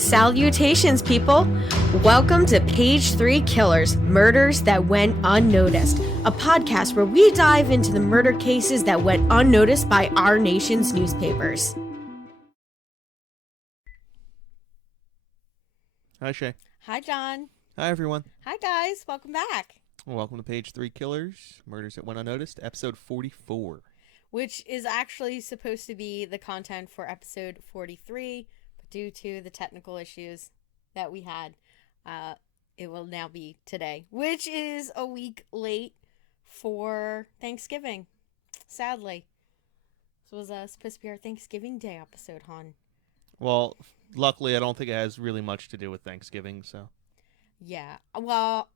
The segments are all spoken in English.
Salutations, people! Welcome to Page 3 Killers, Murders That Went Unnoticed, a podcast where we dive into the murder cases that went unnoticed by our nation's newspapers. Hi, Shay. Hi, John. Hi, everyone. Hi, guys. Welcome back. Welcome to Page 3 Killers, Murders That Went Unnoticed, episode 44. Which is actually supposed to be the content for episode 43, but due to the technical issues that we had, it will now be today, which is a week late for Thanksgiving, sadly. This was supposed to be our Thanksgiving Day episode, hon. Well, luckily, I don't think it has really much to do with Thanksgiving, so. Yeah, well,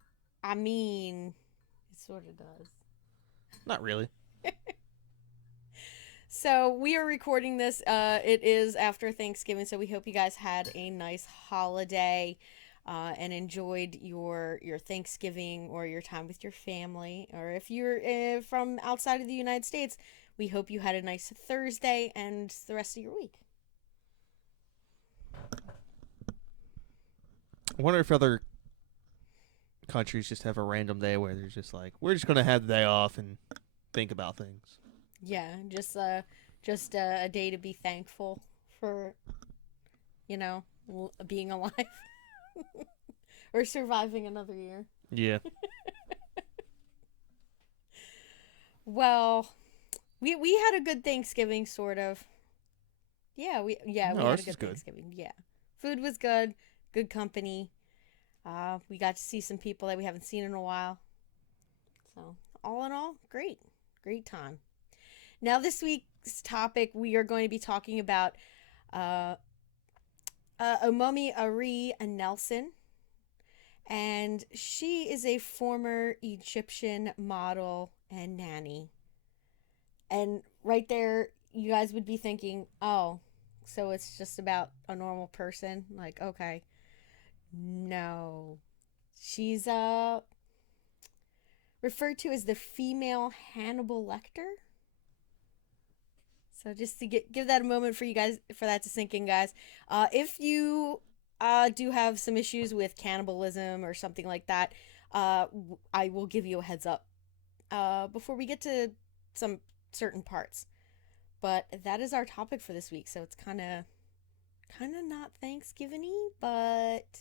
I mean, it sort of does. Not really. So we are recording this. It is after Thanksgiving, so we hope you guys had a nice holiday and enjoyed your Thanksgiving or your time with your family. Or if you're from outside of the United States, we hope you had a nice Thursday and the rest of your week. I wonder if other countries just have a random day where they're just like, we're just going to have the day off and think about things. Yeah, just a day to be thankful for, being alive or surviving another year. Yeah. Well, we had a good Thanksgiving, sort of. Yeah, we had a good Thanksgiving. Yeah, food was good, good company. We got to see some people that we haven't seen in a while. So all in all, great time. Now, this week's topic, we are going to be talking about Omaima Aree Nelson. And she is a former Egyptian model and nanny. And right there, you guys would be thinking, oh, so it's just about a normal person? Like, okay. No. She's referred to as the female Hannibal Lecter. So just to give that a moment for you guys, for that to sink in, guys. If you do have some issues with cannibalism or something like that, I will give you a heads up before we get to some certain parts. But that is our topic for this week. So it's kind of not Thanksgiving-y, but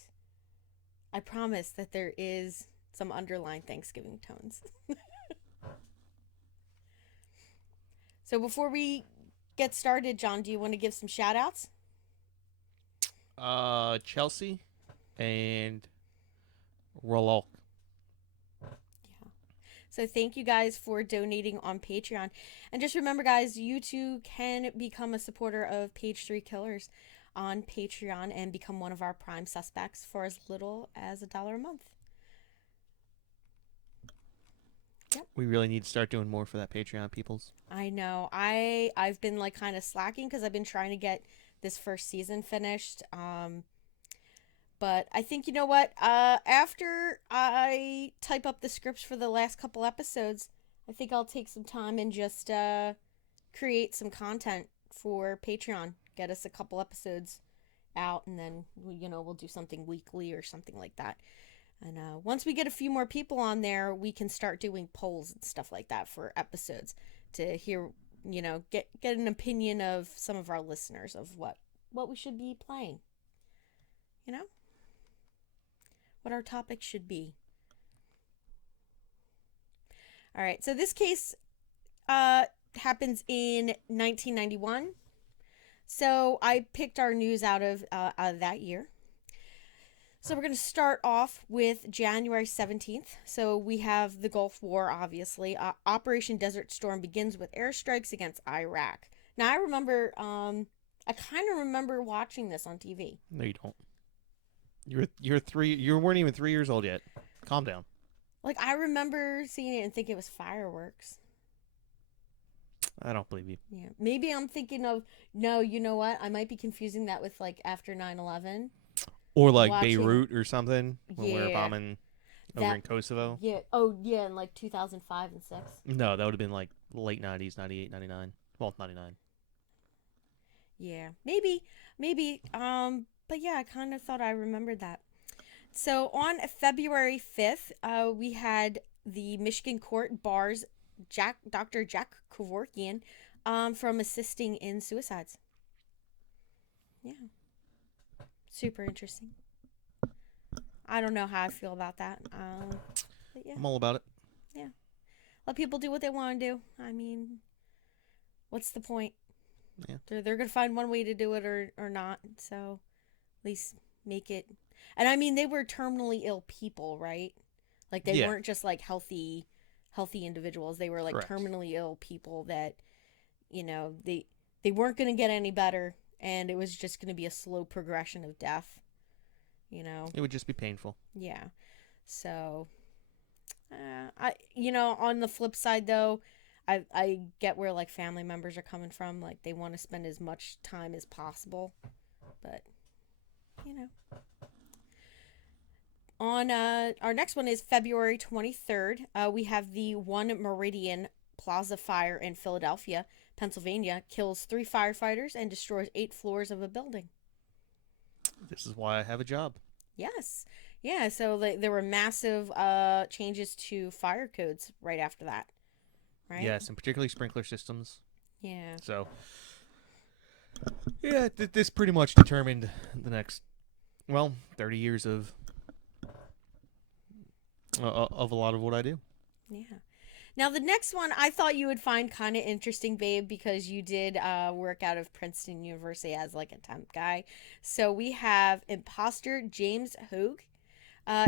I promise that there is some underlying Thanksgiving tones. So before we get started, John, do you want to give some shout outs? Chelsea and Ralulk. Yeah. So thank you guys for donating on Patreon. And just remember, guys, you too can become a supporter of Page 3 Killers on Patreon and become one of our prime suspects for as little as $1 a month. Yep. We really need to start doing more for that Patreon, peoples. I know. I've been like kind of slacking because I've been trying to get this first season finished. But I think, you know what? After I type up the scripts for the last couple episodes, I think I'll take some time and just create some content for Patreon. Get us a couple episodes out, and then we'll do something weekly or something like that. And once we get a few more people on there, we can start doing polls and stuff like that for episodes to hear, get an opinion of some of our listeners of what we should be playing. What our topic should be. All right, so this case happens in 1991. So I picked our news out of that year. So we're going to start off with January 17th. So we have the Gulf War, obviously. Operation Desert Storm begins with airstrikes against Iraq. Now, I remember, I kind of remember watching this on TV. No, you don't. You're 3. You weren't even 3 years old yet. Calm down. Like, I remember seeing it and thinking it was fireworks. I don't believe you. Yeah, maybe I'm thinking of, no, you know what? I might be confusing that with, like, after 9/11. Or like Beirut or something when we were Yeah. bombing over in Kosovo. Yeah. Oh, yeah, in like 2005 and 6. No, that would have been like late 90s, 98, 99. Well, 99. Yeah, maybe. But But yeah, I kind of thought I remembered that. So on February 5th, we had the Michigan court bars Dr. Jack Kevorkian from assisting in suicides. Yeah, super interesting. I don't know how I feel about that. But yeah, I'm all about it. yeah. Let people do what they want to do. I mean, what's the point? Yeah. They're gonna find one way to do it or not. So at least make it. And I mean, they were terminally ill people, right? Like they Yeah. weren't just like healthy individuals. They were like Correct. terminally ill people that they weren't gonna get any better, and it was just gonna be a slow progression of death. You know. It would just be painful. Yeah. So on the flip side though, I get where like family members are coming from. Like they want to spend as much time as possible, but you know. On our next one is February 23rd. We have the one Meridian Plaza fire in Philadelphia, Pennsylvania, kills 3 firefighters and destroys 8 floors of a building. This is why I have a job. Yes. Yeah, so there were massive changes to fire codes right after that, right? Yes, and particularly sprinkler systems. Yeah. So, yeah, this pretty much determined the next, 30 years of a lot of what I do. Yeah. Now, the next one I thought you would find kind of interesting, babe, because you did work out of Princeton University as like a temp guy. So we have imposter James Hogue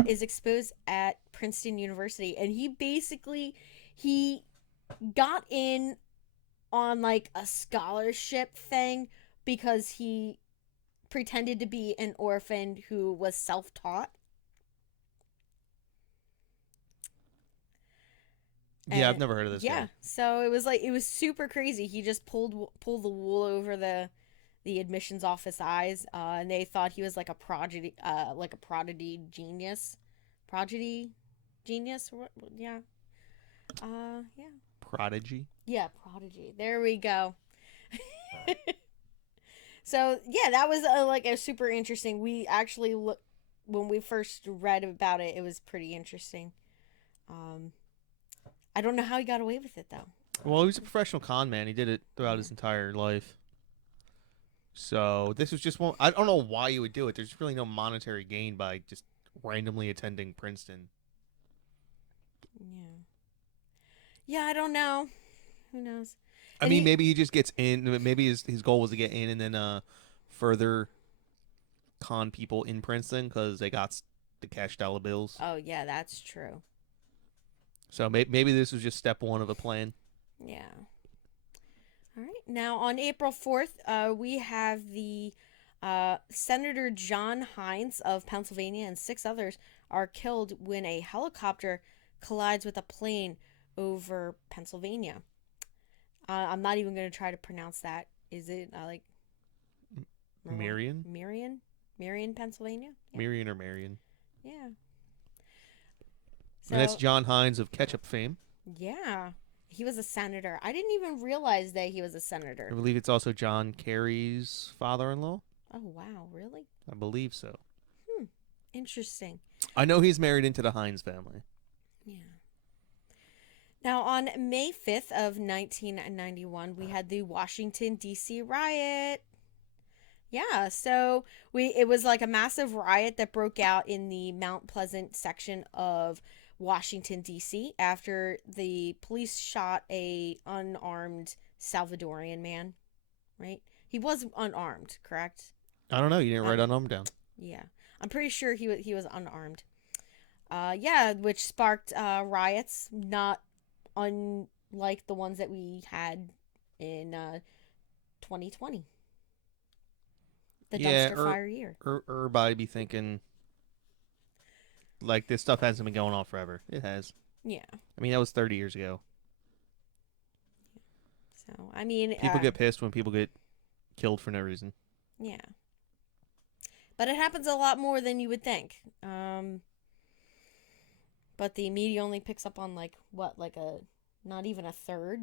is exposed at Princeton University, and he got in on like a scholarship thing because he pretended to be an orphan who was self-taught. Yeah, I've never heard of this Yeah, guy. so it was super crazy. He just pulled the wool over the admissions office eyes, and they thought he was like a prodigy genius, prodigy genius. Yeah, yeah, Prodigy. yeah, prodigy. There we go. So yeah, that was like a super interesting. We actually look when we first read about it, it was pretty interesting. Um, I don't know how he got away with it though. Well, he was a professional con man. He did it throughout Yeah. his entire life. So this was just one. I don't know why you would do it. There's really no monetary gain by just randomly attending Princeton. Yeah. Yeah, I don't know. Who knows? I And mean, he maybe he just gets in. Maybe his goal was to get in and then further con people in Princeton because they got the cash dollar bills. Oh, yeah, that's true. So maybe this was just step one of a plan. Yeah. All right. Now, on April 4th, we have the Senator John Hines of Pennsylvania and 6 others are killed when a helicopter collides with a plane over Pennsylvania. I'm not even going to try to pronounce that. Is it like Meridian? Meridian, Pennsylvania? Yeah. Meridian or Marion? Yeah. And that's So, John Hines of ketchup fame. yeah. He was a senator. I didn't even realize that he was a I senator. believe it's also John Kerry's father-in-law. Oh, wow. Really? I believe so. Interesting. I know he's married into the Hines family. Yeah. Now, on May 5th of 1991, we had the Washington, DC riot. Yeah, so it was like a massive riot that broke out in the Mount Pleasant section of Washington, D.C. after the police shot a unarmed Salvadorian man, right? He was unarmed, correct? I don't know. You didn't write unarmed down. Yeah. I'm pretty sure he was unarmed. Yeah, which sparked riots, not unlike the ones that we had in 2020. The dumpster fire year. Everybody be thinking like this stuff hasn't been going on forever. It has. Yeah. I mean, that was 30 years ago. So, I mean, People get pissed when people get killed for no reason. Yeah. But it happens a lot more than you would think. But the media only picks up on like not even a third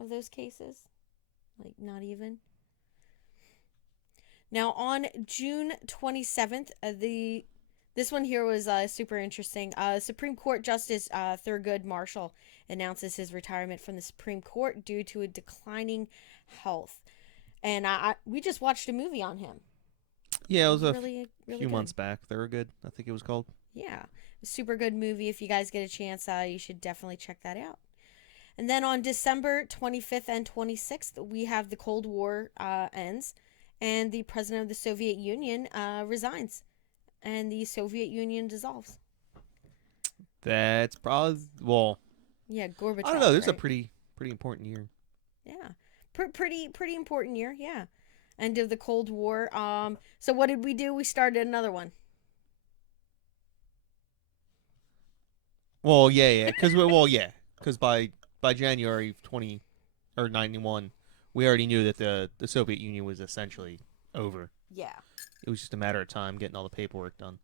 of those cases. Like not even. Now on June 27th, this one here was super interesting. Supreme Court Justice Thurgood Marshall announces his retirement from the Supreme Court due to a declining health. And we just watched a movie on him. Yeah, it It was was a really really few good. months back. They were good. I think it was called. Yeah, a super good movie. If you guys get a chance, you should definitely check that out. And then on December 25th and 26th, we have the Cold War ends, and the president of the Soviet Union resigns, and the Soviet Union dissolves. That's probably well. Yeah, I don't know. Gorbachev, This is a right? pretty important year. Yeah, pretty important year. Yeah, end of the Cold War. So what did we do? We started another one. Well, yeah, because by January 20 or 91, we already knew that the Soviet Union was essentially over. Yeah. It was just a matter of time getting all the paperwork done.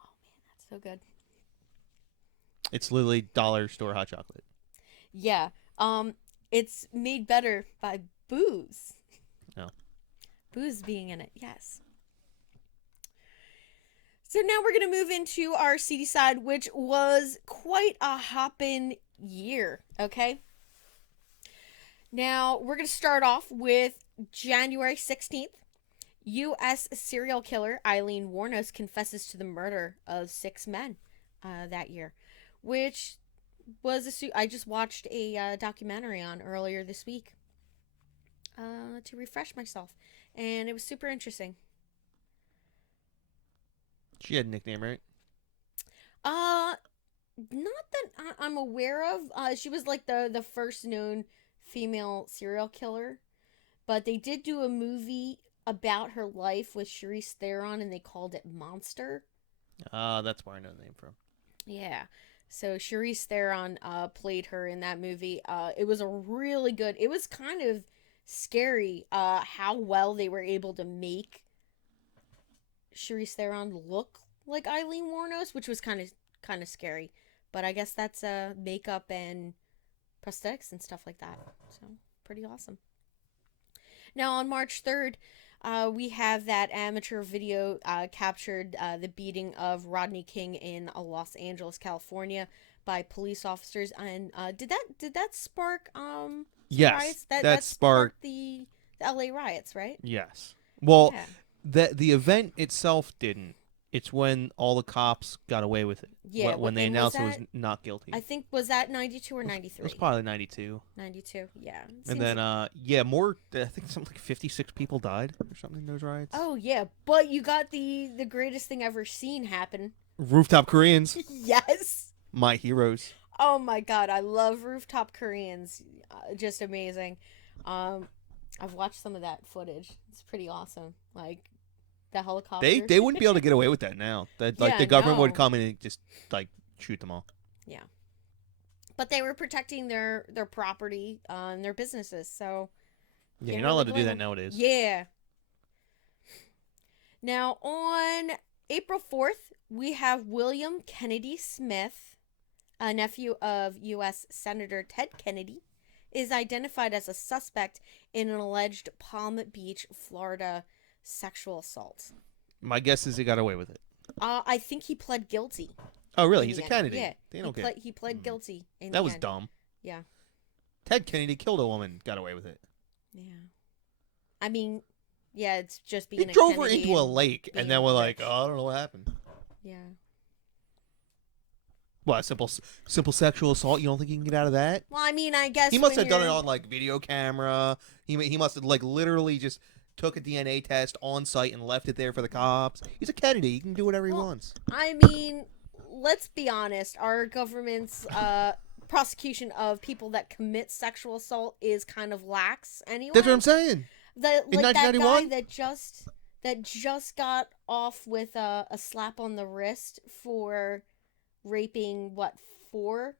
Oh man, that's so good. It's literally dollar store hot chocolate. Yeah. It's made better by booze. No. Booze being in it. Yes. So now we're going to move into our CD side, which was quite a hoppin' year, okay? Now, we're going to start off with January 16th. U.S. serial killer Eileen Wuornos confesses to the murder of 6 men that year, which was I just watched a documentary on earlier this week to refresh myself, and it was super interesting. She had a nickname, right? Uh, Not that I'm aware of. She was like the first known female serial killer, but they did do a movie about her life with Charlize Theron, and they called it Monster. That's where I know the name from. Yeah. So Charlize Theron played her in that movie. It was a really good. It was kind of scary how well they were able to make Charlize Theron look like Eileen Wuornos, which was kind of scary. But I guess that's makeup and prosthetics and stuff like that. So pretty awesome. Now on March 3rd, we have that amateur video captured the beating of Rodney King in Los Angeles, California, by police officers. And did that spark some Yes, riots? That that sparked. sparked the L.A. riots, right? Yes. Well, Yeah. the event itself didn't. It's when all the cops got away with it. Yeah. When they And was announced it was that? not guilty. I think was that 92 or It was 93? probably 92. 92. Yeah. It And seems. then yeah, more I think something like 56 people died or something in those riots. Oh yeah, but you got the greatest thing ever seen happen. Rooftop Koreans, Yes. my heroes. Oh my god, I love Rooftop Koreans. Just amazing. Um, I've watched some of that footage. It's pretty awesome. Like the helicopter. They wouldn't be able to get away with that now. That like Yeah, the government would no. come in and just like shoot them all. Yeah, but they were protecting their property and their businesses, so Yeah, can't you're not really allowed to do blame that them. nowadays. Yeah. Now on April 4th, we have William Kennedy Smith, a nephew of U.S. Senator Ted Kennedy, is identified as a suspect in an alleged Palm Beach, Florida sexual assault. My guess is he got away with it. I think he pled guilty Oh, really? in He's a the end. Kennedy. Yeah, They he don't pled get. he pled guilty in That the was end. dumb. Yeah, Ted Kennedy killed a woman, got away with it. yeah. I mean, yeah, it's just He being a drove her Kennedy into a and lake, and being then we're like, rich. oh, I don't know what happened. Yeah. What, simple sexual assault? You don't think he can get out of that? Well, I mean, I guess He must when have done it you're on like video camera. He must have like literally just took a DNA test on site and left it there for the cops. He's a Kennedy. He can do whatever he well, wants. I mean, let's be honest. Our government's prosecution of people that commit sexual assault is kind of lax anyway. That's what I'm saying. The In like that guy 1991? that just got off with a slap on the wrist for raping what four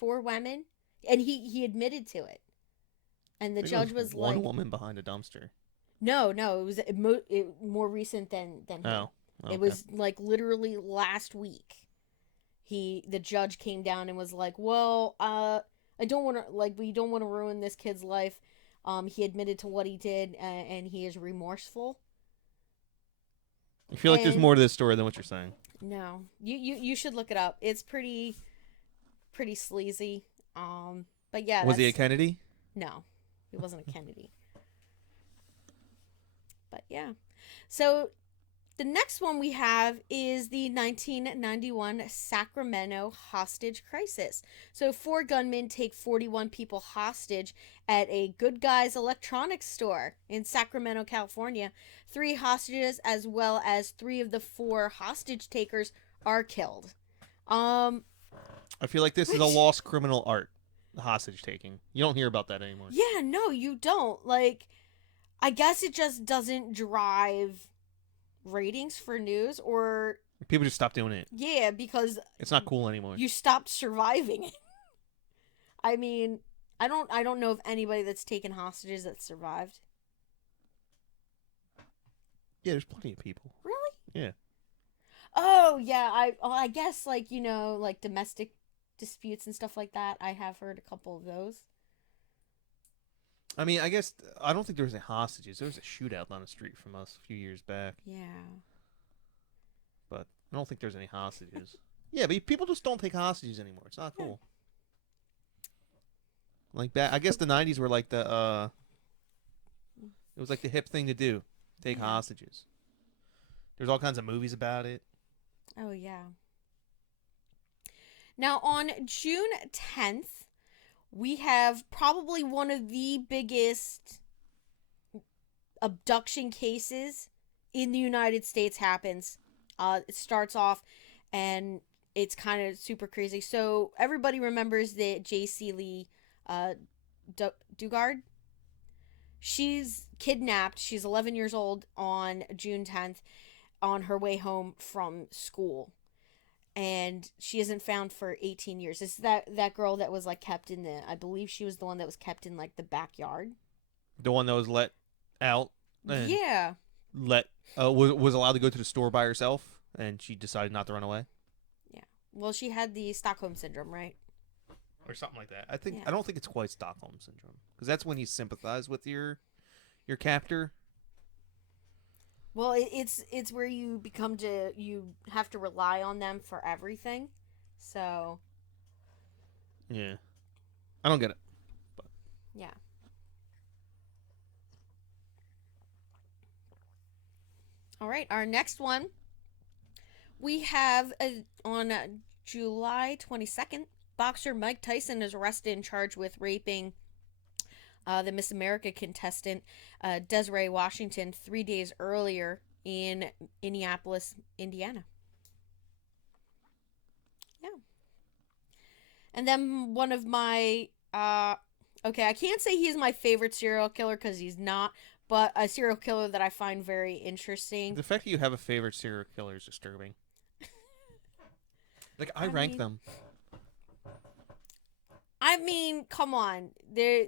women, and he admitted to it, and the I think judge it was one like, woman behind a dumpster. no, it was more recent than him. Oh, okay. It was like literally last week. The judge came down and was like, "Well, I don't want to we don't want to ruin this kid's life. He admitted to what he did, and he is remorseful. I feel like there's And more to this story than what you're saying. no, you should look it up. It's pretty sleazy. But yeah, Was he a that's Kennedy? no, he wasn't a Kennedy. But yeah, so the next one we have is the 1991 Sacramento hostage crisis. So, four gunmen take 41 people hostage at a Good Guys electronics store in Sacramento, California. Three hostages, as well as three of the four hostage takers, are killed. Um, I feel like this is a which, lost criminal art, hostage taking. You don't hear about that anymore. yeah, no, you don't. Like, I guess it just doesn't drive ratings for news, or People just stop doing it. yeah, because It's not cool anymore. you stopped surviving it. I mean, I don't know of anybody that's taken hostages that survived. Yeah, there's plenty of people. Really? Yeah. Oh yeah, I guess like like domestic disputes and stuff like that. I have heard a couple of those. I mean, I guess I don't think there was any hostages. There was a shootout down the street from us a few years back, Yeah. but I don't think there's any hostages. Yeah, but people just don't take hostages anymore. It's not cool. Like that, I guess the '90s were like the it was like the hip thing to do, take Yeah. hostages. There's all kinds of movies about it. Oh yeah. Now on June 10th, we have probably one of the biggest abduction cases in the United States happens. It starts off and it's kind of super crazy. So everybody remembers the J.C. Lee uh, Dugard. She's kidnapped. She's 11 years old on June 10th on her way home from school. And she isn't found for 18 years. It's that girl that was like kept in the, I believe she was the one that was kept in like the backyard. The one that was let out and Yeah. let was allowed to go to the store by herself, and she decided not to run away Yeah. Well, she had the Stockholm syndrome, right? or something like that. I think Yeah. I don't think it's quite Stockholm syndrome because that's when you sympathize with your captor. Well, it's where you have to rely on them for everything. So, Yeah, I don't get it. But yeah. All right, our next one we have on July 22nd, boxer Mike Tyson is arrested and charged with raping the Miss America contestant Desiree Washington 3 days earlier in Indianapolis, Indiana. Yeah. And then one of my okay, I can't say he's my favorite serial killer because he's not, but a serial killer that I find very interesting. the fact that you have a favorite serial killer is disturbing. Like I I rank mean, them. come on. There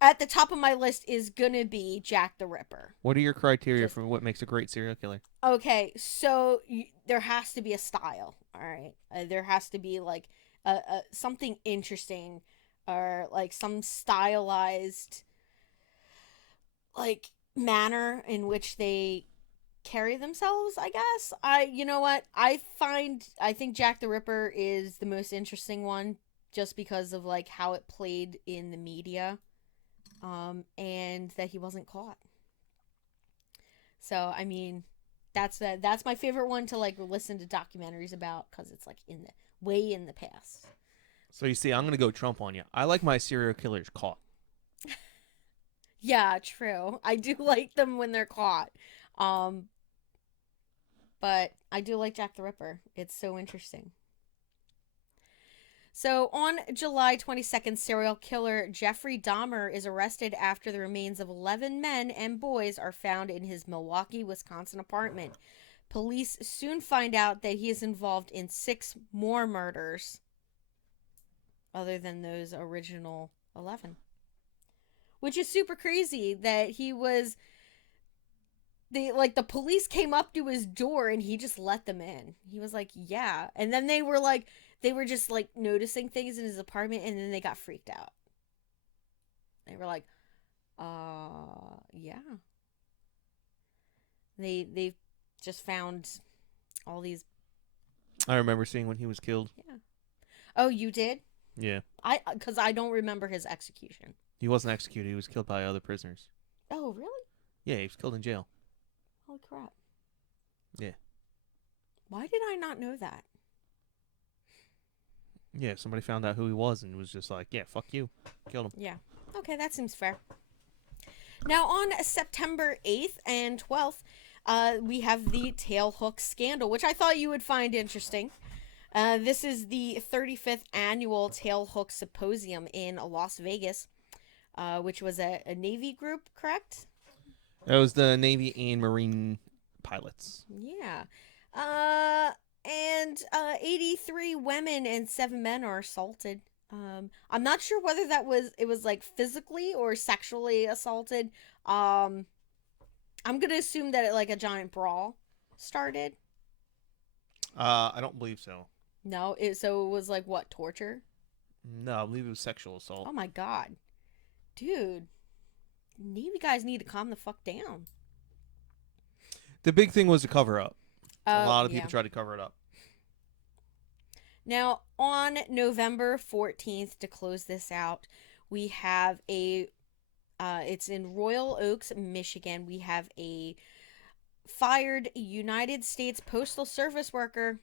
at the top of my list is gonna be Jack the Ripper. What are your criteria Just for what makes a great serial killer? okay, so there has to be a style. All right, there has to be like something interesting, or like some stylized like manner in which they carry themselves. I guess you know what I think Jack the Ripper is the most interesting one, just because of like how it played in the media, and that he wasn't caught. So I mean, that's my favorite one to like listen to documentaries about, because it's like in the way in the past. So you see, I'm gonna go Trump on you. I like my serial killers caught. Yeah, true. I do like them when they're caught. Um, but I do like Jack the Ripper. It's so interesting. So on July 22nd, serial killer Jeffrey Dahmer is arrested after the remains of 11 men and boys are found in his Milwaukee, Wisconsin apartment. Police soon find out that he is involved in 6 more murders other than those original 11. Which is super crazy that he was the police came up to his door and he just let them in. He was like, "Yeah." And then they were just like noticing things in his apartment, and then they got freaked out. They were like, Yeah. They just found all these. I remember seeing when he was killed. Yeah. Oh, you did? Yeah. Because I don't remember his execution. He wasn't executed. He was killed by other prisoners. Oh, really? Yeah, he was killed in jail. Holy crap. Yeah. Why did I not know that? Yeah, somebody found out who he was and was just like, yeah, fuck you. Killed him. Yeah. Okay, that seems fair. Now, on September 8th and 12th, we have the Tailhook Scandal, which I thought you would find interesting. This is the 35th annual Tailhook Symposium in Las Vegas, which was a Navy group, correct? That was the Navy and Marine pilots. Yeah. And 83 women and 7 men are assaulted. I'm not sure whether it was like physically or sexually assaulted. I'm gonna assume that like a giant brawl started. I don't believe so. No, so it was like what, torture? No, I believe it was sexual assault. Oh my god, dude, Navy guys need to calm the fuck down. The big thing was the cover up. A lot of Yeah. people tried to cover it up. Now, on November 14th, to close this out, we have it's in Royal Oaks, Michigan. We have a fired United States Postal Service worker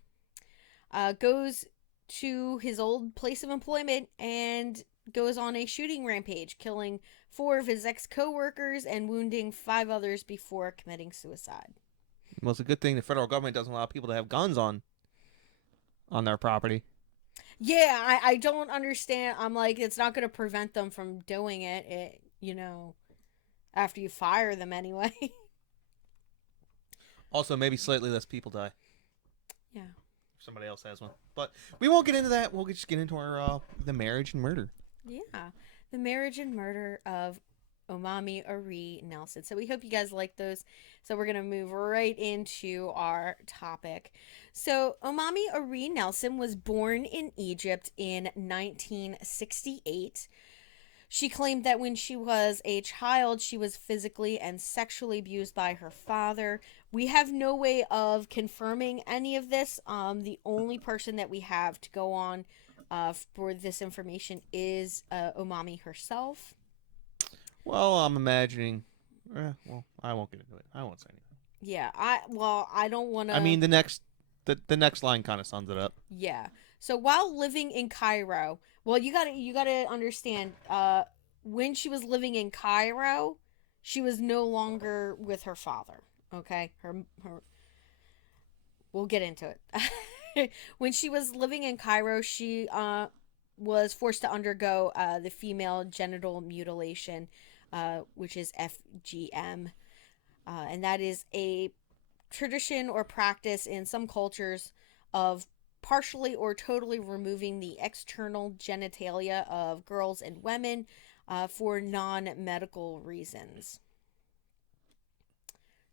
goes to his old place of employment and goes on a shooting rampage, killing 4 of his ex-coworkers and wounding 5 others before committing suicide. Well, it's a good thing the federal government doesn't allow people to have guns on their property. Yeah, I don't understand. I'm like, it's not going to prevent them from doing it, after you fire them anyway. Also, maybe slightly less people die. Yeah. If somebody else has one. But we won't get into that. We'll just get into our the marriage and murder. Yeah. The marriage and murder of Omaima Aree Nelson. So we hope you guys like those. So we're going to move right into our topic. So Omaima Aree Nelson was born in Egypt in 1968. She claimed that when she was a child, she was physically and sexually abused by her father. We have no way of confirming any of this. The only person that we have to go on for this information is Omaima herself. Well, I'm imagining. Well, I won't get into it. I won't say anything. Yeah, I don't want to. I mean, the next line kind of sums it up. Yeah. So while living in Cairo, well, you gotta understand. When she was living in Cairo, she was no longer with her father. Okay, her. We'll get into it. When she was living in Cairo, she was forced to undergo the female genital mutilation, which is FGM, and that is a tradition or practice in some cultures of partially or totally removing the external genitalia of girls and women for non-medical reasons.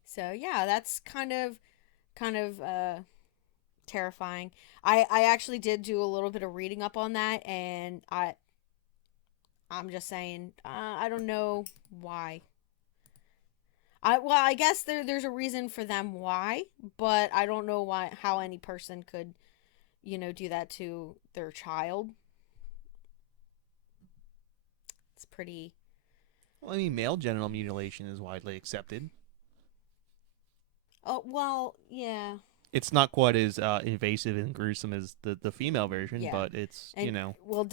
So yeah, that's kind of terrifying. I actually did do a little bit of reading up on that, and I'm just saying I don't know why. I guess there's a reason for them why, but I don't know how any person could, do that to their child. It's pretty. Well, I mean, male genital mutilation is widely accepted. Oh well, yeah. It's not quite as invasive and gruesome as the female version, Yeah. but it's And well,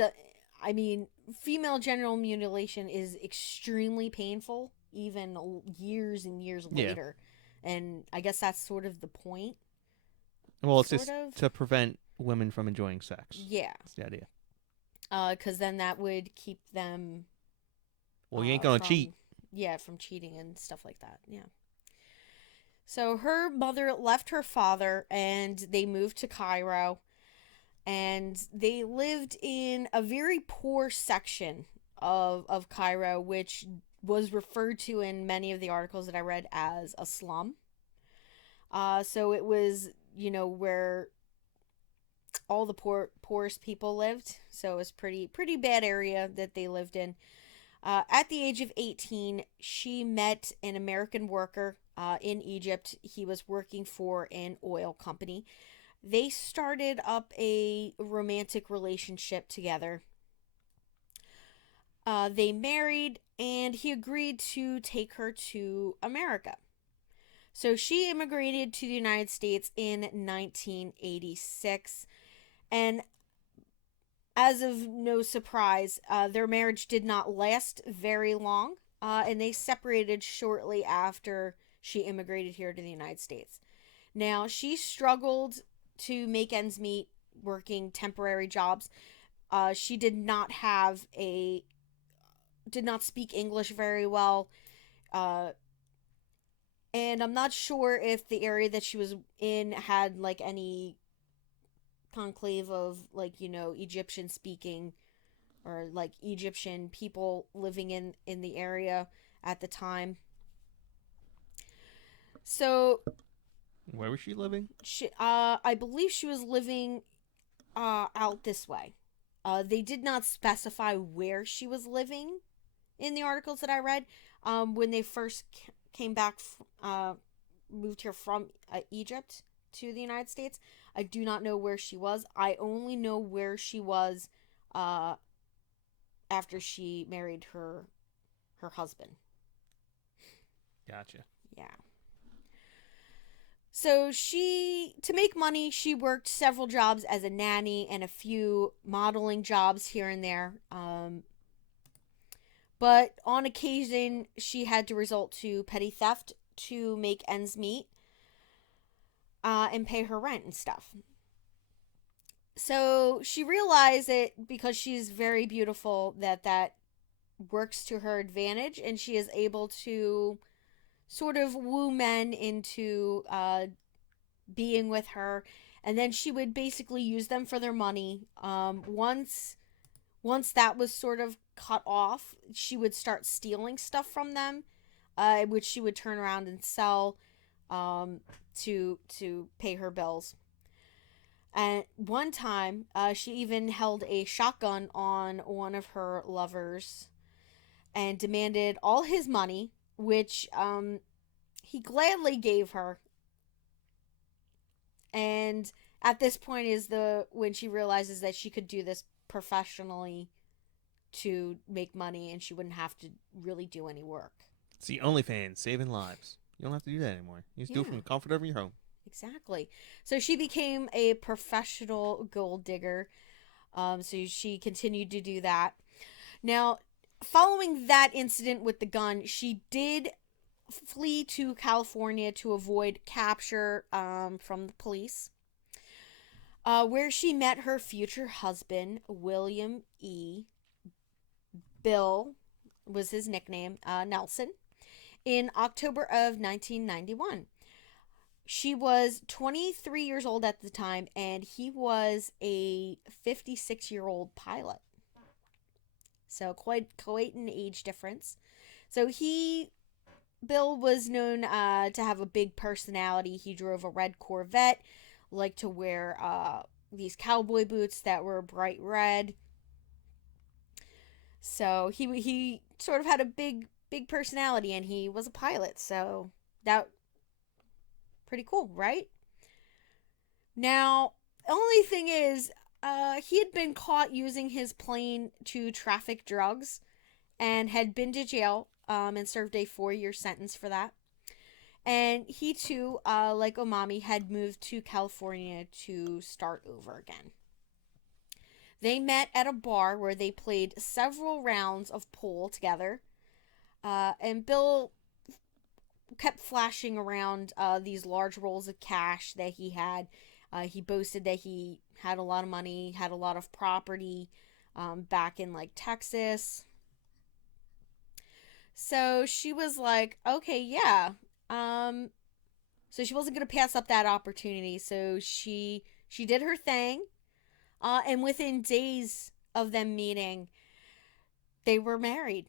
I mean, female genital mutilation is extremely painful, even years and years Yeah. later. And I guess that's sort of the point. Well, it's Sort just of. to prevent women from enjoying sex. Yeah. That's the idea. Because then that would keep them. Well, you ain't gonna from, cheat. Yeah, from cheating and stuff like that. Yeah. So her mother left her father and they moved to Cairo. And they lived in a very poor section of Cairo, which was referred to in many of the articles that I read as a slum. So it was, where all the poorest people lived. So it was pretty bad area that they lived in. At the age of 18, she met an American worker in Egypt. He was working for an oil company. They started up a romantic relationship together. They married, and he agreed to take her to America. So she immigrated to the United States in 1986. And as of no surprise, their marriage did not last very long, and they separated shortly after she immigrated here to the United States. Now, she struggled to make ends meet working temporary jobs. She did not speak English very well. Uh, and I'm not sure if the area that she was in had like any conclave of like, Egyptian speaking or like Egyptian people living in the area at the time. So Where was she living? I believe she was living out this way. They did not specify where she was living in the articles that I read. When they first came back, moved here from Egypt to the United States, I do not know where she was. I only know where she was uh, after she married her husband. Gotcha. Yeah. So to make money, she worked several jobs as a nanny and a few modeling jobs here and there. But on occasion, she had to resort to petty theft to make ends meet and pay her rent and stuff. So she realized it because she's very beautiful that works to her advantage, and she is able to sort of woo men into being with her, and then she would basically use them for their money. Once that was sort of cut off, she would start stealing stuff from them, which she would turn around and sell to pay her bills. And one time, she even held a shotgun on one of her lovers and demanded all his money, which he gladly gave her. And at this point is the when she realizes that she could do this professionally to make money, and she wouldn't have to really do any work. See, OnlyFans saving lives. You don't have to do that anymore. You just do it from Yeah, the comfort of your home. exactly. So she became a professional gold digger. So she continued to do that. Now, following that incident with the gun, she did flee to California to avoid capture from the police, where she met her future husband, William E. Bill was his nickname, Nelson, in October of 1991. She was 23 years old at the time, and he was a 56-year-old pilot. So quite an age difference. So Bill was known to have a big personality. He drove a red Corvette, liked to wear these cowboy boots that were bright red. So he sort of had a big personality, and he was a pilot. So that pretty cool, right? Now, only thing is, he had been caught using his plane to traffic drugs and had been to jail and served a 4-year sentence for that. And he too, like Omami, had moved to California to start over again. They met at a bar where they played several rounds of pool together. And Bill kept flashing around these large rolls of cash that he had. He boasted that he had a lot of money, had a lot of property back in like Texas. So she was like, okay, yeah. So she wasn't gonna pass up that opportunity. So she did her thing. And within days of them meeting, they were married.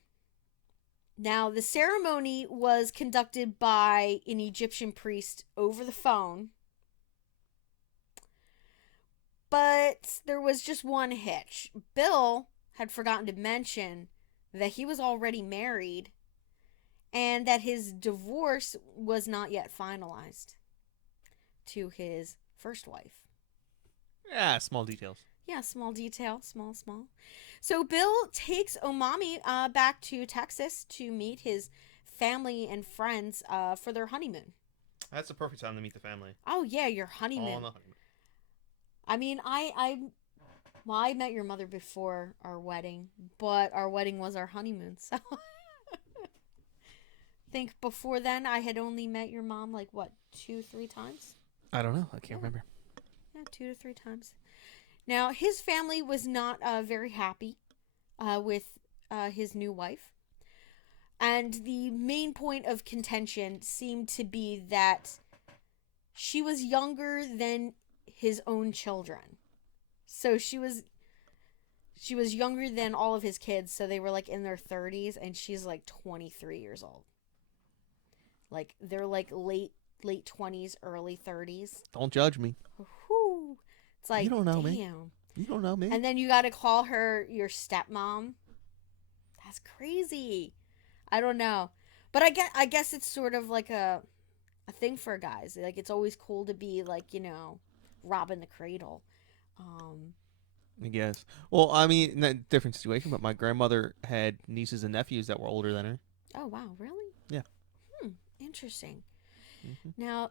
Now, the ceremony was conducted by an Egyptian priest over the phone, but there was just one hitch. Bill had forgotten to mention that he was already married and that his divorce was not yet finalized to his first wife. Yeah, small details. Yeah, small detail, small, small. So Bill takes Omami back to Texas to meet his family and friends for their honeymoon. That's the perfect time to meet the family. Oh yeah, your All on honeymoon. the honeymoon. I mean, well, I met your mother before our wedding, but our wedding was our honeymoon. So I think before then I had only met your mom like what, 2, 3 times? I don't know. I can't Yeah, remember. yeah, 2 to 3 times. Now his family was not very happy with his new wife. And the main point of contention seemed to be that she was younger than his own children. So she was younger than all of his kids, so they were like in their 30s and she's like 23 years old. Like they're like late 20s, early 30s. Don't judge me. Whew. It's You like, don't know me. damn. You don't know me. And then you got to call her your stepmom. That's crazy. I don't know. But I guess it's sort of like a thing for guys. Like it's always cool to be like, robbing the cradle. Um I guess. Well, I mean, in a different situation, but my grandmother had nieces and nephews that were older than her. oh wow, really? Yeah. Interesting. Hmm. Now,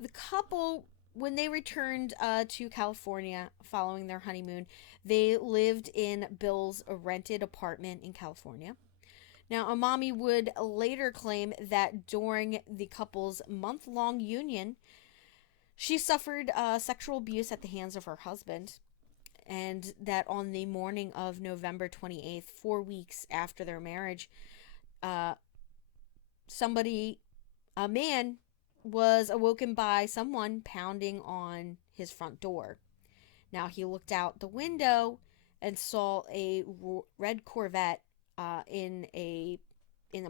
the couple when they returned to California following their honeymoon, they lived in Bill's rented apartment in California. Now, Amami would later claim that during the couple's month long union, she suffered sexual abuse at the hands of her husband, and that on the morning of November 28th, 4 weeks after their marriage, uh, somebody, a man, was awoken by someone pounding on his front door. Now, he looked out the window and saw a red Corvette in a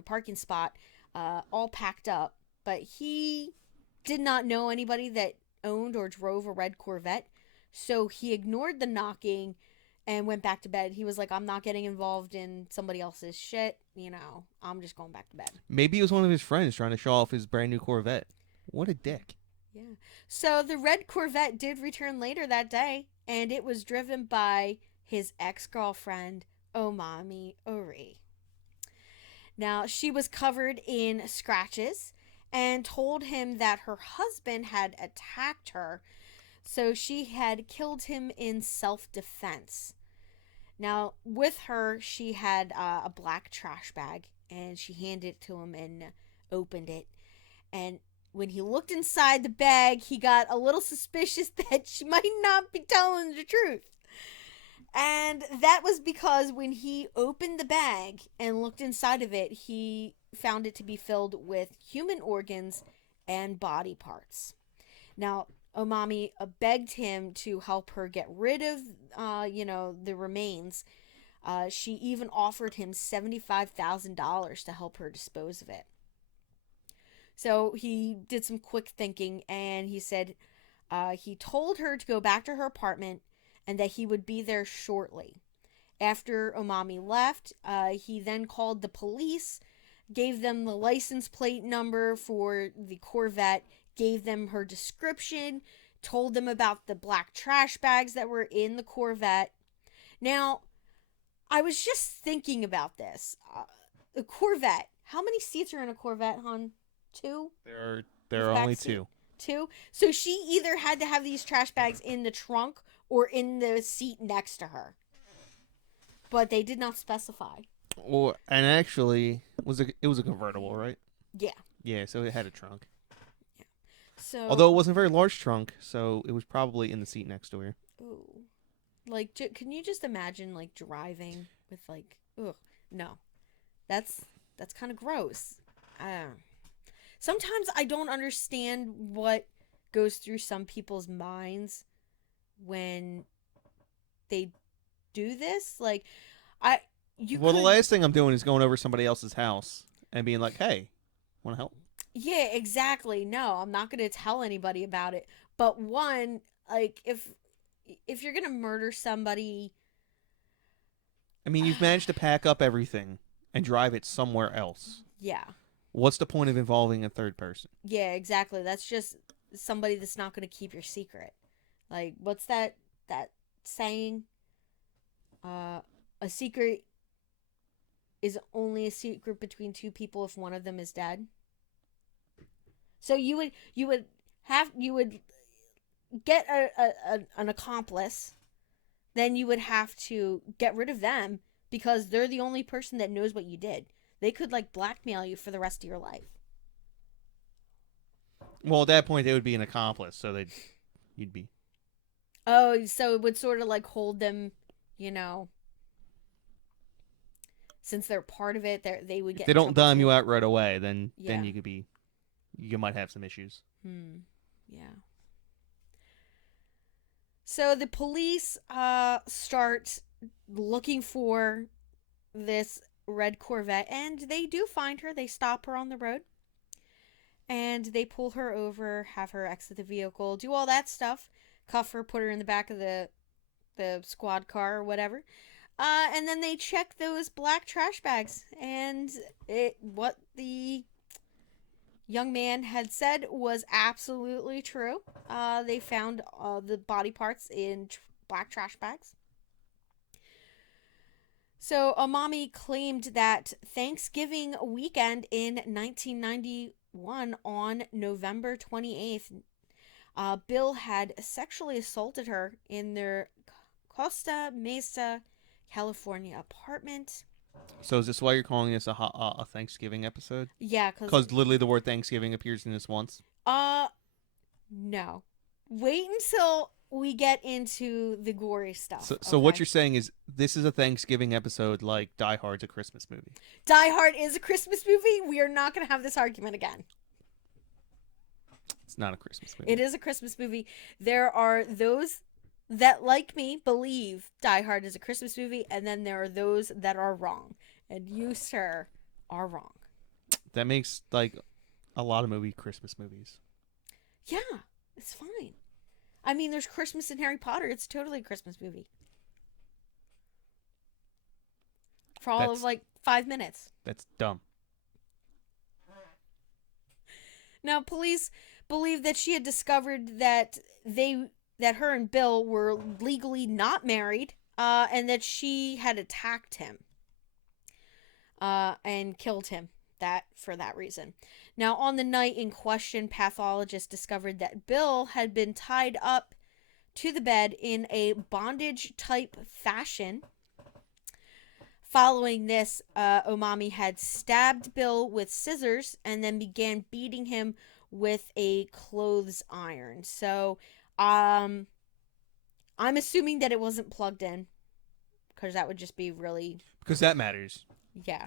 parking spot, all packed up. But he did not know anybody that owned or drove a red Corvette, so he ignored the knocking and went back to bed. He was like, "I'm not getting involved in somebody else's shit. I'm just going back to bed." Maybe it was one of his friends trying to show off his brand new Corvette. What a dick. Yeah. So the red Corvette did return later that day, and it was driven by his ex girlfriend, Omaima Aree. Now, she was covered in scratches and told him that her husband had attacked her, so she had killed him in self defense. Now, with her, she had a black trash bag, and she handed it to him and opened it. And when he looked inside the bag, he got a little suspicious that she might not be telling the truth. And that was because when he opened the bag and looked inside of it, he found it to be filled with human organs and body parts. Now, Omami begged him to help her get rid of, the remains. She even offered him $75,000 to help her dispose of it. So he did some quick thinking and he said he told her to go back to her apartment and that he would be there shortly. After Omami left, he then called the police, gave them the license plate number for the Corvette, gave them her description, told them about the black trash bags that were in the Corvette. Now, I was just thinking about this. The Corvette. How many seats are in a Corvette, hon? Two? There are only two. Two? So she either had to have these trash bags in the trunk or in the seat next to her. But they did not specify. Or and actually it was a convertible, right? Yeah. Yeah, so it had a trunk. Yeah. So Although it wasn't a very large trunk, so it was probably in the seat next to her. ooh. Like can you just imagine like driving with like ugh, no. That's kind of gross. Sometimes I don't understand what goes through some people's minds when they do this. Like, I you Well, the could last thing I'm doing is going over somebody else's house and being like, "Hey, want to help?" yeah, exactly. No, I'm not going to tell anybody about it. But one, like if you're going to murder somebody, I mean, you've managed to pack up everything. and drive it somewhere else. Yeah. What's the point of involving a third person? Yeah, exactly. That's just somebody that's not going to keep your secret. Like, what's that saying? A secret is only a secret between two people if one of them is dead. So you would get an accomplice, then you would have to get rid of them because they're the only person that knows what you did. They could like blackmail you for the rest of your life. Well, at that point, they would be an accomplice, so you'd be. Oh, so it would sort of like hold them, you know, since they're part of it, they would If get they in don't trouble dime too. you out right away, then Yeah. you could be, you might have some issues. Yeah. So the police start looking for this red Corvette, and they do find her. They stop her on the road, and they pull her over, have her exit the vehicle, do all that stuff, cuff her, put her in the back of the squad car or whatever. And then they check those black trash bags, and what the young man had said was absolutely true. They found the body parts in black trash bags. So Amami claimed that Thanksgiving weekend in 1991 on November 28th, Bill had sexually assaulted her in their Costa Mesa, California apartment. So is this why you're calling this a Thanksgiving episode? Yeah, Because literally the word Thanksgiving appears in this once. No. Wait until we get into the gory stuff. So what you're saying is this is a Thanksgiving episode like Die Hard's a Christmas movie. Die Hard is a Christmas movie. We are not going to have this argument again. It's not a Christmas movie. It is a Christmas movie. There are those that, like me, believe Die Hard is a Christmas movie, and then there are those that are wrong. And you, sir, are wrong. That makes like a lot of Christmas movies. Yeah, it's fine. I mean, there's Christmas in Harry Potter. It's totally a Christmas movie. For all of like 5 minutes. That's dumb. Now, police believe that she had discovered that her and Bill were legally not married, and that she had attacked him, and killed him for that reason. Now, on the night in question, pathologists discovered that Bill had been tied up to the bed in a bondage-type fashion. Following this, Omami had stabbed Bill with scissors and then began beating him with a clothes iron. So, I'm assuming that it wasn't plugged in, because that would just be really... Because that matters. Yeah.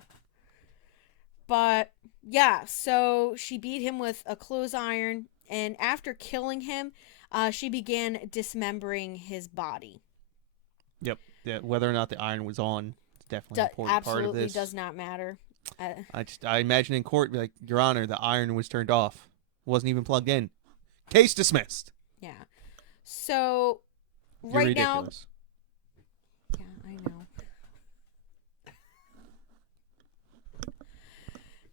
But, yeah, so she beat him with a clothes iron, and after killing him, she began dismembering his body. Yep. Yeah, whether or not the iron was on, it's definitely an important part of this. Absolutely does not matter. I imagine in court, like, Your Honor, the iron was turned off. It wasn't even plugged in. Case dismissed. Yeah. So, You're right ridiculous. now... Yeah, I know.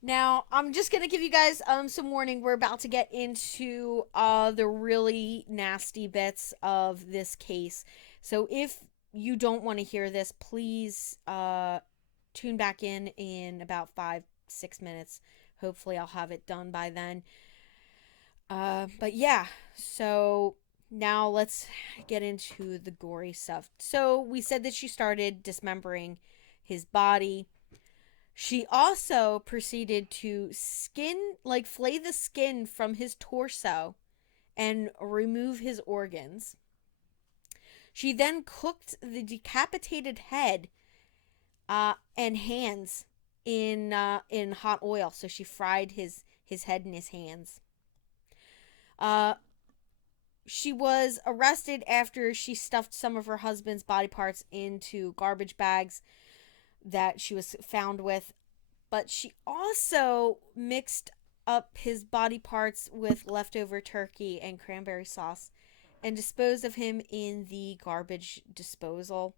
Now, I'm just going to give you guys some warning. We're about to get into the really nasty bits of this case. So if you don't want to hear this, please tune back in about 5-6 minutes. Hopefully I'll have it done by then. But yeah, so now let's get into the gory stuff. So we said that she started dismembering his body. She also proceeded to flay the skin from his torso and remove his organs. She then cooked the decapitated head and hands in hot oil. So she fried his head and his hands. She was arrested after she stuffed some of her husband's body parts into garbage bags that she was found with, but she also mixed up his body parts with leftover turkey and cranberry sauce and disposed of him in the garbage disposal.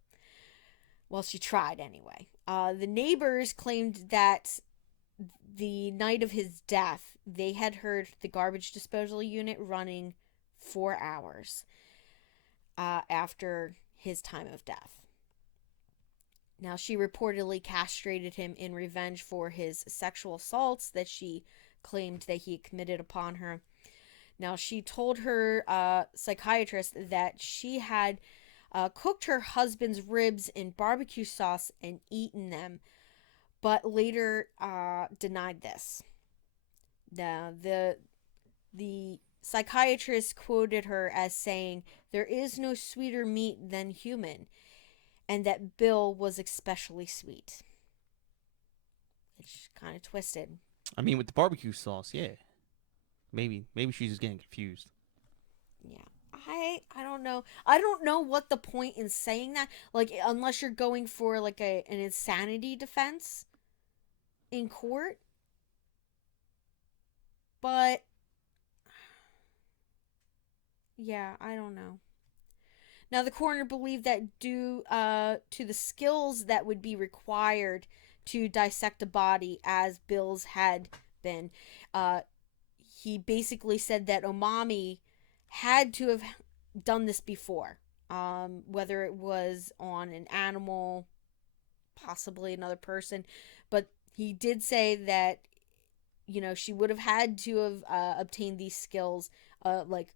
Well, she tried anyway. The neighbors claimed that the night of his death, they had heard the garbage disposal unit running 4 hours after his time of death. Now, she reportedly castrated him in revenge for his sexual assaults that she claimed that he had committed upon her. Now, she told her psychiatrist that she had cooked her husband's ribs in barbecue sauce and eaten them, but later denied this. Now, the psychiatrist quoted her as saying, "There is no sweeter meat than human," and that Bill was especially sweet. It's kind of twisted. I mean, with the barbecue sauce, yeah. Maybe she's just getting confused. Yeah. I don't know. I don't know what the point in saying that. Like, unless you're going for like an insanity defense in court. But yeah, I don't know. Now, the coroner believed that due to the skills that would be required to dissect a body, as Bill's had been, uh, he basically said that Omami had to have done this before, whether it was on an animal, possibly another person, but he did say that she would have had to have obtained these skills, like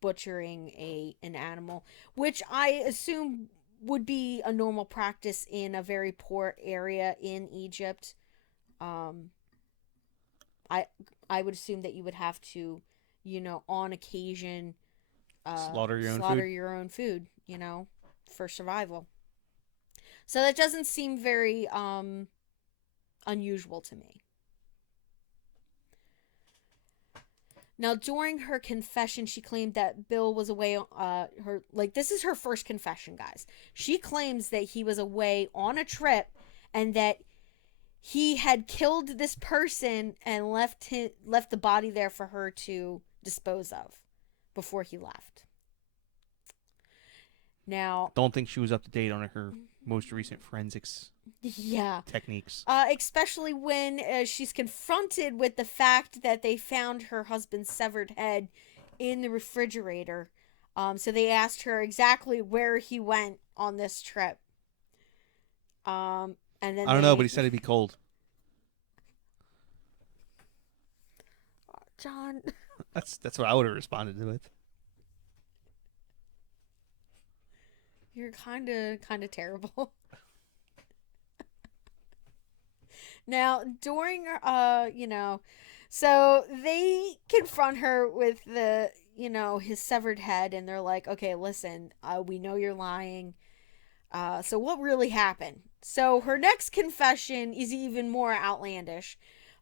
butchering an animal, which I assume would be a normal practice in a very poor area in Egypt. Um, I I would assume that you would have to, on occasion, Slaughter your own slaughter food. your own food, for survival. So that doesn't seem very unusual to me. Now, during her confession, she claimed that Bill was away. This is her first confession, guys. She claims that he was away on a trip, and that he had killed this person and left the body there for her to dispose of before he left. Now, Don't think she was up to date on her most recent forensics yeah, techniques. especially when she's confronted with the fact that they found her husband's severed head in the refrigerator. So they asked her exactly where he went on this trip. And then I don't know, but he said it'd be cold. John. That's what I would have responded with. You're kind of terrible. Now, during so they confront her with his severed head, and they're like, "Okay, listen, we know you're lying. So what really happened?" So her next confession is even more outlandish.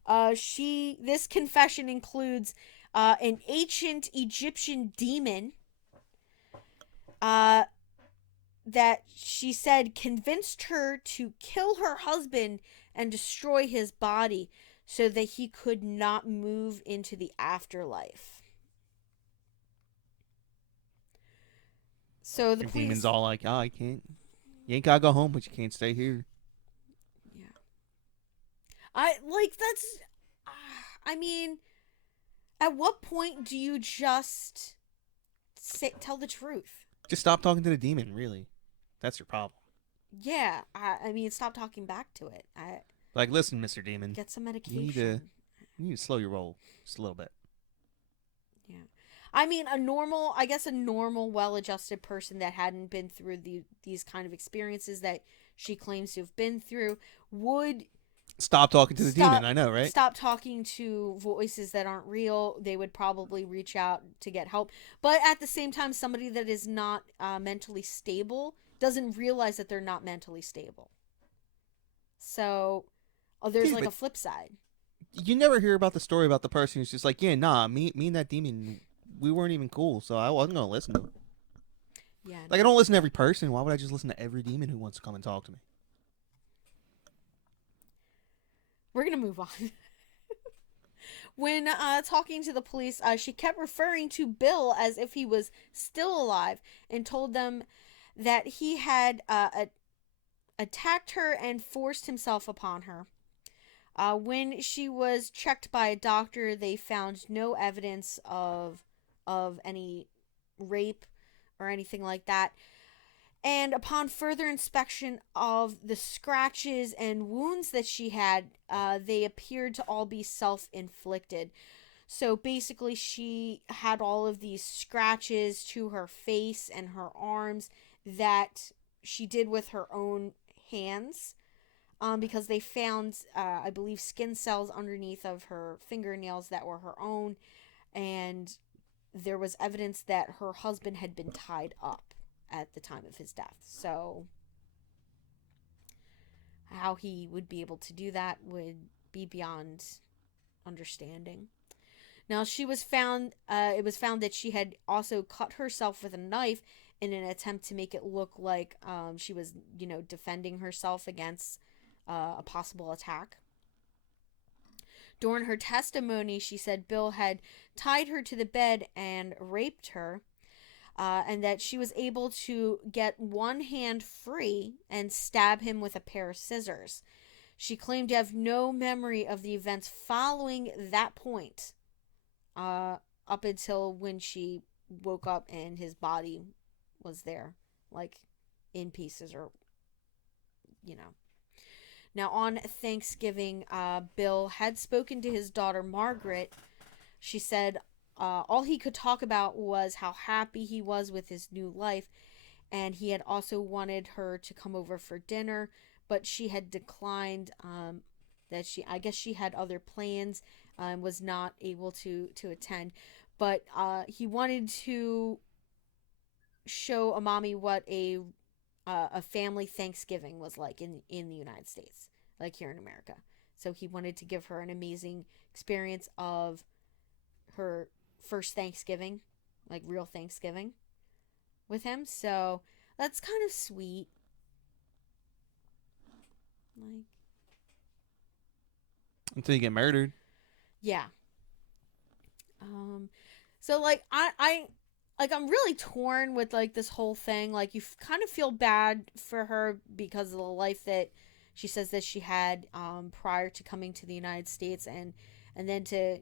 This confession includes an ancient Egyptian demon uh, that she said convinced her to kill her husband and destroy his body so that he could not move into the afterlife. So the And Demon's police. all like, "Oh, I can't. You ain't gotta go home, but you can't stay here." Yeah. I like that's. I mean, at what point do you just tell the truth? Just stop talking to the demon. Really, that's your problem. Yeah, I mean, stop talking back to it. Like, listen, Mister Demon, Get some you need medication. to you need to slow your roll just a little bit. Yeah. I mean, a normal, well-adjusted person that hadn't been through these kind of experiences that she claims to have been through would Stop talking to the demon. stop I know, right? stop talking to voices that aren't real. They would probably reach out to get help. But at the same time, somebody that is not mentally stable doesn't realize that they're not mentally stable. So, there's Yeah, like but a flip side. you never hear about the story about the person who's just like, "Yeah, nah, me and that demon, we weren't even cool, so I wasn't gonna listen to him." Yeah, Like, I no. don't listen to every person. Why would I just listen to every demon who wants to come and talk to me? We're gonna move on. When talking to the police, she kept referring to Bill as if he was still alive, and told them that he had attacked her and forced himself upon her. When she was checked by a doctor, they found no evidence of any rape or anything like that. And upon further inspection of the scratches and wounds that she had, they appeared to all be self-inflicted. So basically, she had all of these scratches to her face and her arms that she did with her own hands, because they found, I believe, skin cells underneath of her fingernails that were her own, and there was evidence that her husband had been tied up at the time of his death. So, how he would be able to do that would be beyond understanding. Now, she was found. It was found that she had also cut herself with a knife in an attempt to make it look like she was, defending herself against a possible attack. During her testimony, she said Bill had tied her to the bed and raped her, and that she was able to get one hand free and stab him with a pair of scissors. She claimed to have no memory of the events following that point, up until when she woke up and his body was there, like in pieces, or, you know. Now, on Thanksgiving, Bill had spoken to his daughter, Margaret. She said all he could talk about was how happy he was with his new life, and he had also wanted her to come over for dinner, but she had declined. I guess she had other plans and was not able to attend. But he wanted to show Amami what a family Thanksgiving was like in the United States, like here in America. So he wanted to give her an amazing experience of her first Thanksgiving, like real Thanksgiving with him. So that's kind of sweet. Like, until you get murdered. yeah. So like I'm really torn with like this whole thing. Like, you kind of feel bad for her because of the life that she says that she had prior to coming to the United States, and then to,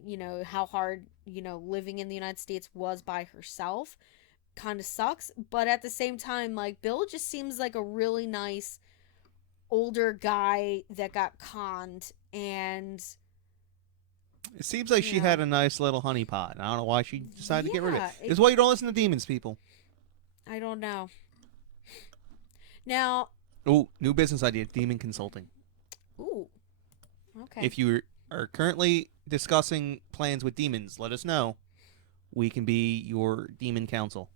how hard, living in the United States was by herself. Kind of sucks, but at the same time, like, Bill just seems like a really nice older guy that got conned, and It seems like you she had know a nice little honeypot. I don't know why she decided to get rid of it. yeah, This is why you don't listen to demons, people. I don't know. Now, Oh, new business idea: demon consulting. ooh, okay. If you are currently discussing plans with demons, let us know. We can be your demon counsel.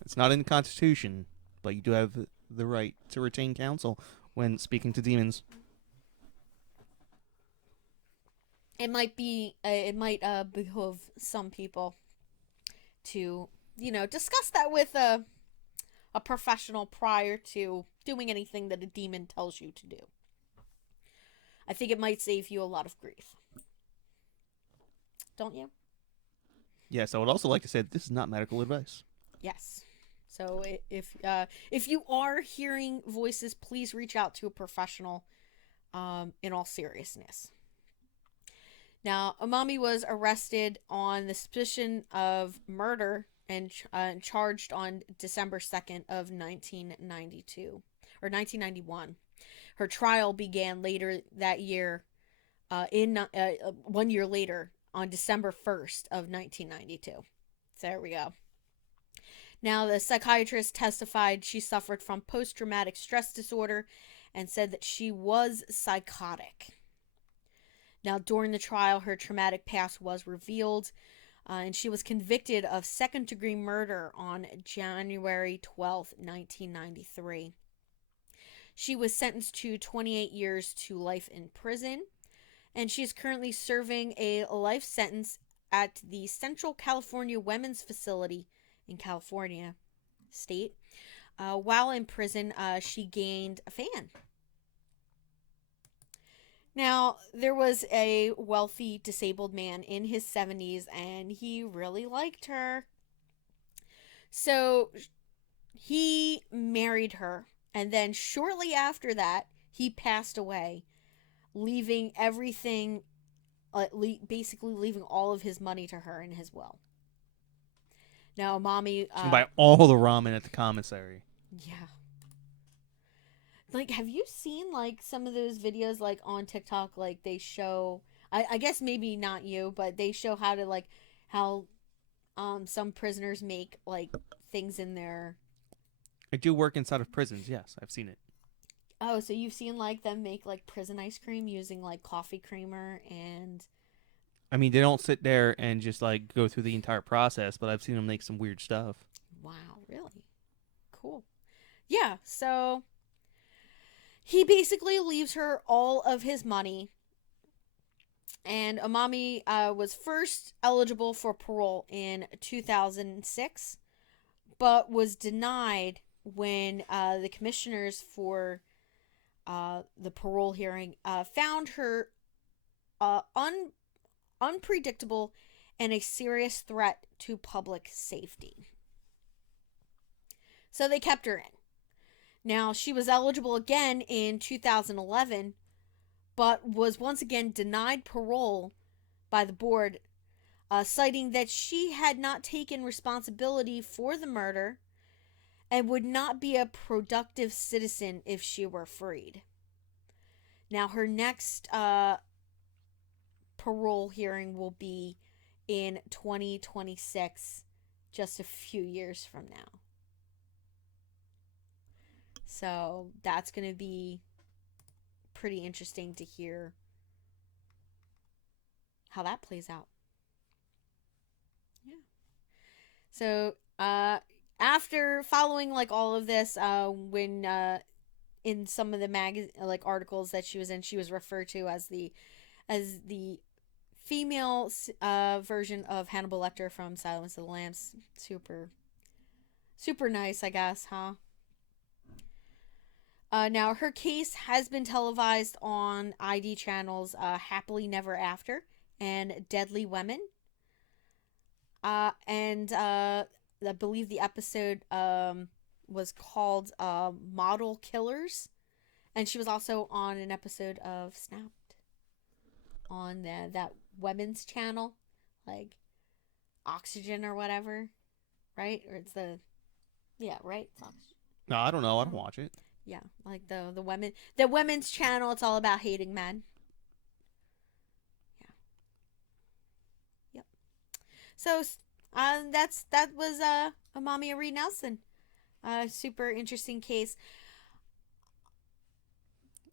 It's not in the Constitution, but you do have the right to retain counsel when speaking to demons. It might behoove some people to, discuss that with a professional prior to doing anything that a demon tells you to do. I think it might save you a lot of grief. Don't you? Yes, I would also like to say that this is not medical advice. Yes. So if you are hearing voices, please reach out to a professional, in all seriousness. Now, Amami was arrested on the suspicion of murder and charged on December 2nd of 1992 or 1991. Her trial began later that year, in 1 year later, on December 1st of 1992. So there we go. Now, the psychiatrist testified she suffered from post-traumatic stress disorder and said that she was psychotic. Now, during the trial, her traumatic past was revealed, and she was convicted of second-degree murder on January 12th, 1993. She was sentenced to 28 years to life in prison, and she is currently serving a life sentence at the Central California Women's Facility in California State. While in prison, she gained a fan. Now, there was a wealthy disabled man in his 70s, and he really liked her. So he married her, and then shortly after that, he passed away, leaving everything, basically leaving all of his money to her in his will. Now, mommy, She can buy all the ramen at the commissary. yeah. Like, have you seen, like, some of those videos, like, on TikTok? Like, they show, I guess maybe not you, but they show how to, like, how, some prisoners make, like, things in their. I do work inside of prisons. Yes, I've seen it. Oh, so you've seen, like, them make, like, prison ice cream using, like, coffee creamer and. I mean, they don't sit there and just like go through the entire process, but I've seen them make some weird stuff. Wow, really? Cool. Yeah, so he basically leaves her all of his money. And Amami was first eligible for parole in 2006, but was denied when the commissioners for the parole hearing found her unpredictable and a serious threat to public safety. So they kept her in. Now, she was eligible again in 2011, but was once again denied parole by the board, citing that she had not taken responsibility for the murder and would not be a productive citizen if she were freed. Now, her next parole hearing will be in 2026, just a few years from now. So that's going to be pretty interesting to hear how that plays out. Yeah. So, after following like all of this, when in some of the like articles that she was in, she was referred to as the female version of Hannibal Lecter from Silence of the Lambs. Super nice, I guess, huh? Now, her case has been televised on ID channels Happily Never After and Deadly Women. And I believe the episode was called Model Killers. And she was also on an episode of Snapped on that women's channel, like Oxygen or whatever, right? Or it's the, yeah, right? It's Oxygen. No, I don't know. I don't watch it. Yeah, like the women's channel. It's all about hating men. Yeah. Yep. So that was Omaima Aree Nelson. Super interesting case.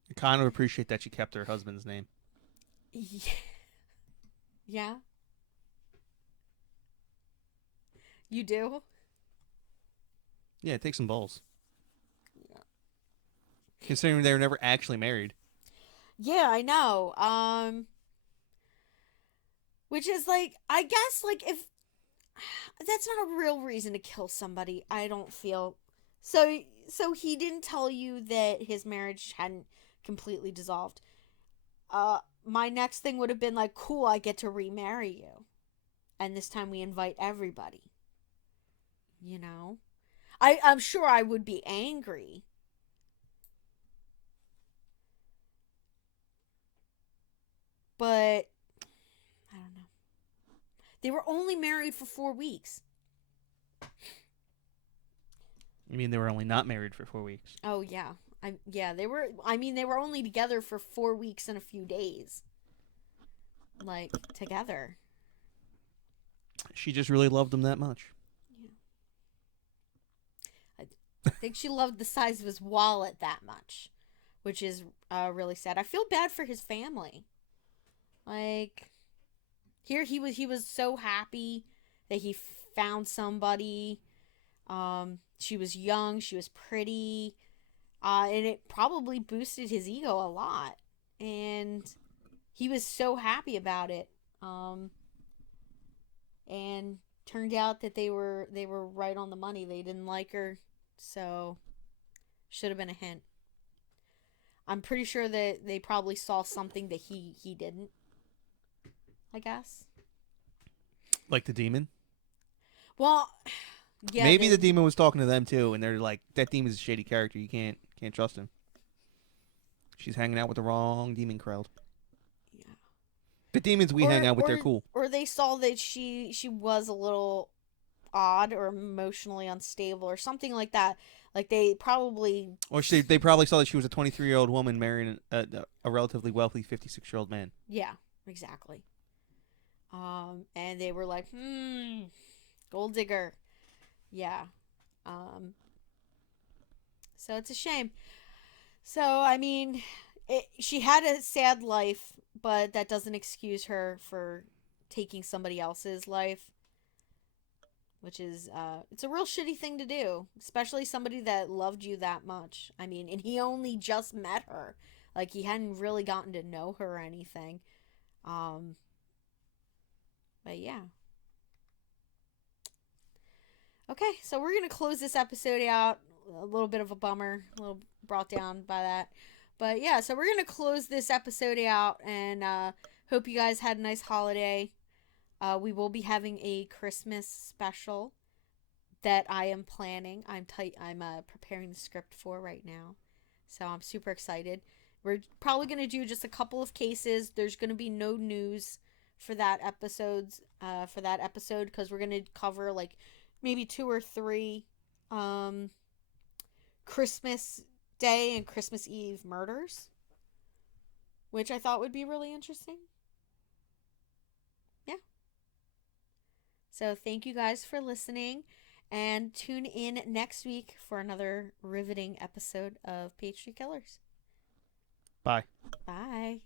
I kind of appreciate that she kept her husband's name. Yeah. You do? Yeah, it takes some balls. Yeah. Considering they were never actually married. Yeah, I know. Which is like, I guess, like, if that's not a real reason to kill somebody, I don't feel. So he didn't tell you that his marriage hadn't completely dissolved. My next thing would have been like, cool, I get to remarry you. And this time we invite everybody. You know? I'm sure I would be angry. But I don't know. They were only married for 4 weeks. You mean they were only not married for 4 weeks? Oh yeah. They were, I mean, they were only together for 4 weeks and a few days. Like, together. She just really loved him that much. Yeah. I think she loved the size of his wallet that much, which is really sad. I feel bad for his family. Like, here he was so happy that he found somebody. She was young, she was pretty, and it probably boosted his ego a lot. And he was so happy about it. And turned out that they were right on the money. They didn't like her, so should have been a hint. I'm pretty sure that they probably saw something that he didn't. I guess. Like the demon? Well, Yeah, Maybe the demon was talking to them too, and they're like, "That demon's a shady character. You can't trust him. She's hanging out with the wrong demon crowd. yeah. The demons we hang out with, they're cool." Or they saw that she was a little odd or emotionally unstable or something like that. Like they probably Or they probably saw that she was a 23-year-old woman marrying a relatively wealthy 56-year-old man. yeah, exactly. And they were like, gold digger. Yeah. Um, so it's a shame. So I mean, she had a sad life, but that doesn't excuse her for taking somebody else's life, which is it's a real shitty thing to do, especially somebody that loved you that much. I mean, and he only just met her. Like he hadn't really gotten to know her or anything. Um but yeah. Okay, so we're going to close this episode out. A little bit of a bummer, a little brought down by that. But yeah, so we're going to close this episode out and hope you guys had a nice holiday. We will be having a Christmas special that I am planning. I'm preparing the script for right now. So I'm super excited. We're probably going to do just a couple of cases. There's going to be no news for that episode because we're going to cover like maybe two or three um Christmas Day and Christmas Eve murders, which I thought would be really interesting. Yeah. So thank you guys for listening and tune in next week for another riveting episode of Page Street Killers. Bye. Bye.